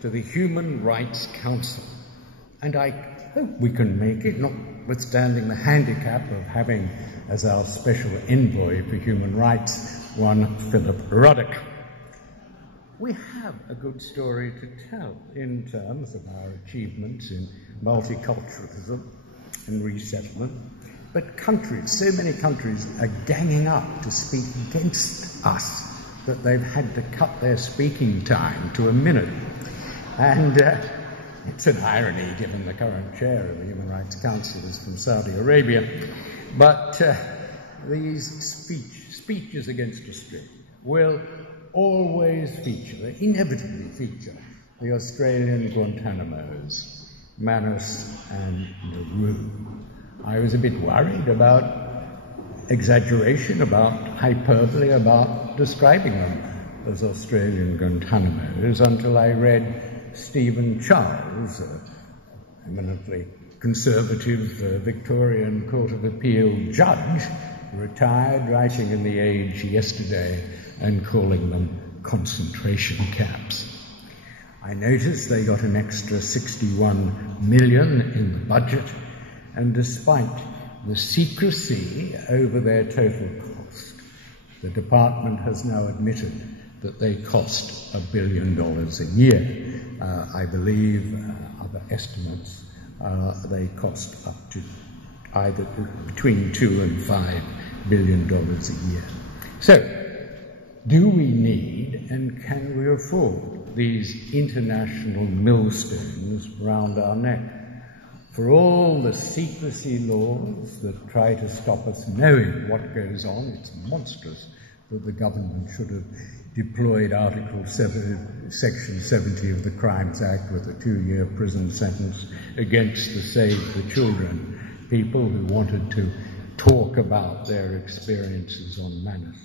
to the Human Rights Council. And I hope we can make it, notwithstanding the handicap of having as our special envoy for human rights one Philip Ruddock. We have a good story to tell in terms of our achievements in multiculturalism and resettlement, but countries, so many countries, are ganging up to speak against us that they've had to cut their speaking time to a minute. And it's an irony, given the current chair of the Human Rights Council is from Saudi Arabia. But these speeches against Australia will always feature, they inevitably feature, the Australian Guantanamos, Manus and Nauru. I was a bit worried about exaggeration, about hyperbole, about describing them as Australian Guantanamos until I read Stephen Charles, an eminently conservative Victorian Court of Appeal judge, retired, writing in The Age yesterday and calling them concentration camps. I noticed they got an extra 61 million in the budget, and despite the secrecy over their total cost, the department has now admitted that they cost $1 billion a year. I believe other estimates, they cost up to either between $2 and $5 billion a year. So, do we need and can we afford these international millstones round our neck? For all the secrecy laws that try to stop us knowing what goes on, it's monstrous that the government should have deployed Article 7, Section 70 of the Crimes Act with a 2-year prison sentence against the Save the Children, people who wanted to talk about their experiences on Manus.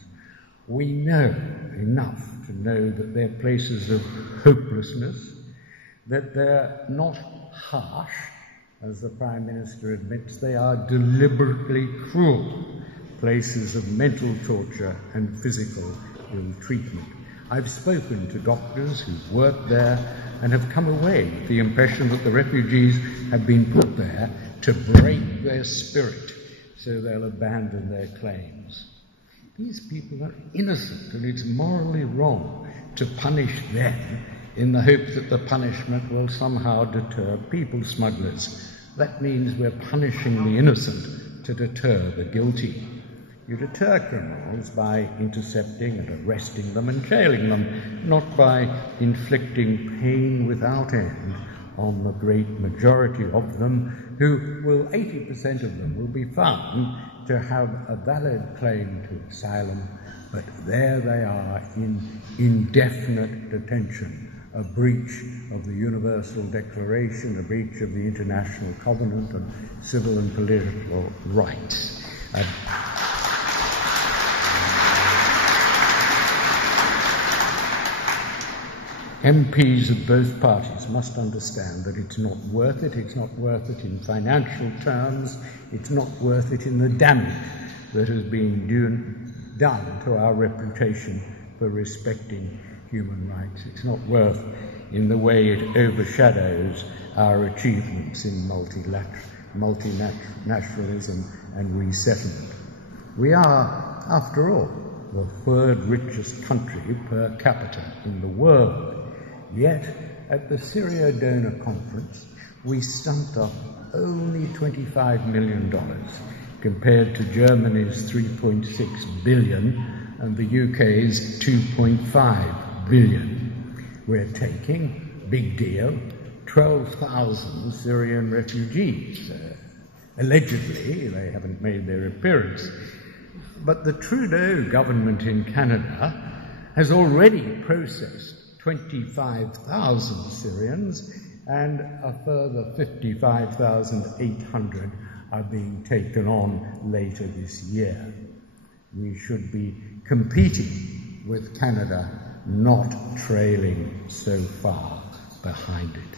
We know enough to know that they're places of hopelessness, that they're not harsh, as the Prime Minister admits, they are deliberately cruel, places of mental torture and physical ill-treatment. I've spoken to doctors who've worked there and have come away with the impression that the refugees have been put there to break their spirit so they'll abandon their claims. These people are innocent, and it's morally wrong to punish them in the hope that the punishment will somehow deter people smugglers. That means we're punishing the innocent to deter the guilty. You deter criminals by intercepting and arresting them and jailing them, not by inflicting pain without end on the great majority of them, who will, 80% of them will be found to have a valid claim to asylum, but there they are in indefinite detention, a breach of the Universal Declaration, a breach of the International Covenant on Civil and Political Rights. MPs of both parties must understand that it's not worth it. It's not worth it in financial terms. It's not worth it in the damage that has been done to our reputation for respecting human rights. It's not worth in the way it overshadows our achievements in multinationalism and resettlement. We are, after all, the third richest country per capita in the world. Yet, at the Syria Donor Conference, we stumped up only $25 million compared to Germany's $3.6 billion and the UK's $2.5 billion. We're taking, big deal, 12,000 Syrian refugees. Allegedly, they haven't made their appearance. But the Trudeau government in Canada has already processed 25,000 Syrians, and a further 55,800 are being taken on later this year. We should be competing with Canada, not trailing so far behind it.